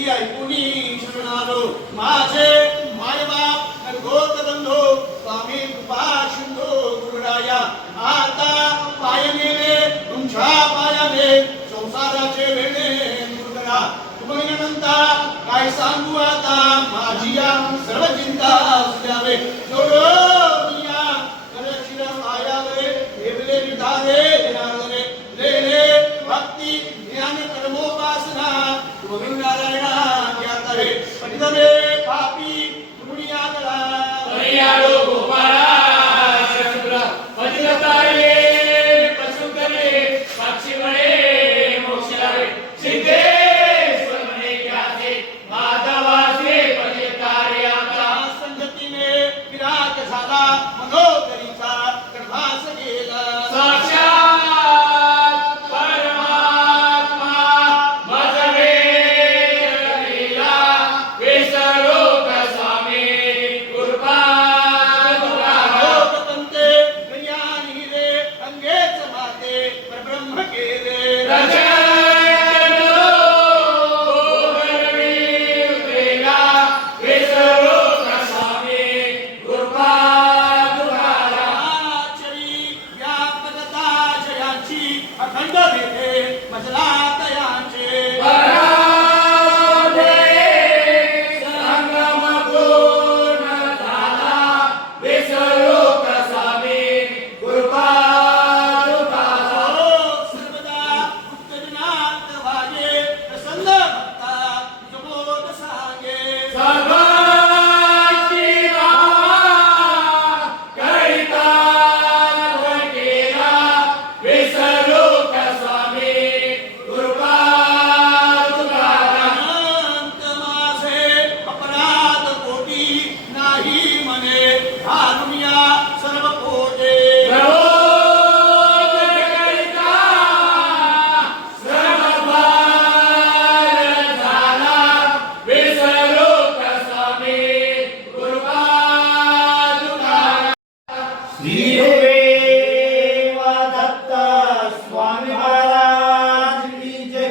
ती ऐकुनी शरणालो माझे मायबाप गोत बंधो स्वामी कृपा सिंधू गुरुराया आता पाय मेले तुमच्या पायाने संसाराचे वेळे दूर करा तुम्ही म्हणता काय सांगू आता माझी या सर्व चिंता सुद्यावे जोडो दुनिया करशिर आयावे हेबले विधारे नारदरे लेले भक्ती ज्ञान कर्मोपासना तुम्ही नारायणा ज्ञातवे पठितवे पापी दुनिया करा परियालो गोपाळा शंकरा पतितारे पशुकले पक्षीवळे मोक्षलावे सिद्धेश्वर म्हणे क्यासे माधवासे पतितारे आता संगतीने विराट झाला मनोदरीचा गर्भास गेला साक्षात परमात्मा मजवे लीला विसरो स्वामी कृपा लोकतंते प्रियानी रे अंगेच माते परब्रह्म केले अखंड देते मजला तयांचे सर्वदा उत्तरनाथ वागे प्रसन्न भक्ता जमोद सांगे अनंत माझे अपराध कोटी नाही म्हणे हानुया सर्व कोटे स्वामी महाराज की जय.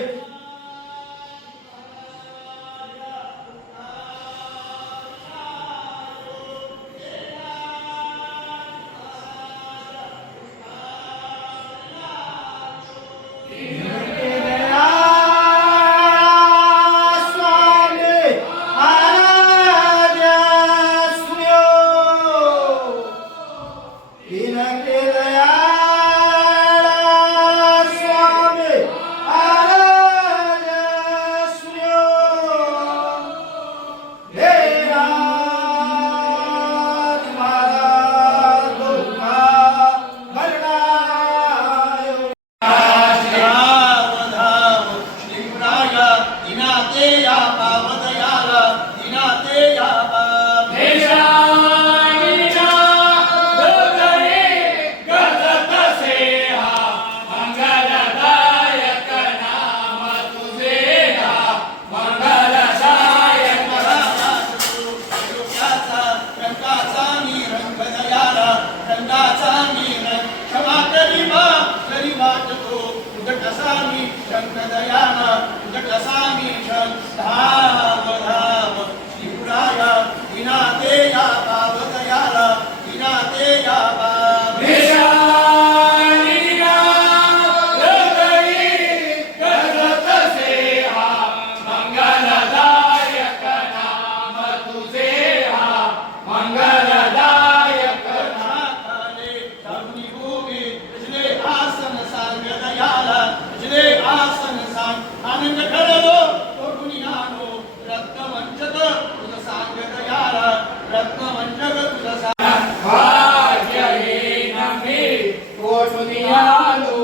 आनंद घडलो तो दुनियानो रत्नवंचक तुझ सांग दयाला रत्नवंचक तुझ सांग भाग्यहीन मी कोटुनियालो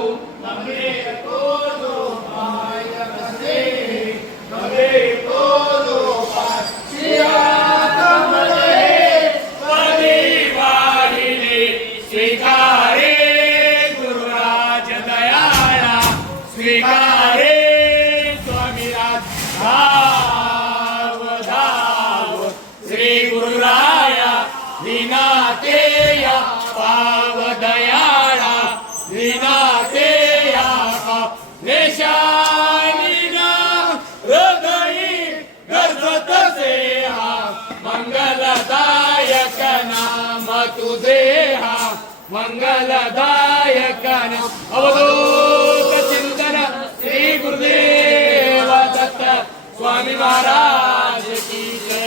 नमे तोजो माय बसे नमे तोजो पाशिया कमले परिवारिले स्वीकारे गुरुराज दयाळा स्वीकारे धाव धाव श्री गुरुराया विनातेया पाव दयाळा विनातेया निशानिना हृदयी मंगलदायक नाम तुझे हा मंगलदायक नाम. अवधूत चिंतन श्री गुरुदेव दत्त स्वामी महाराज की जय.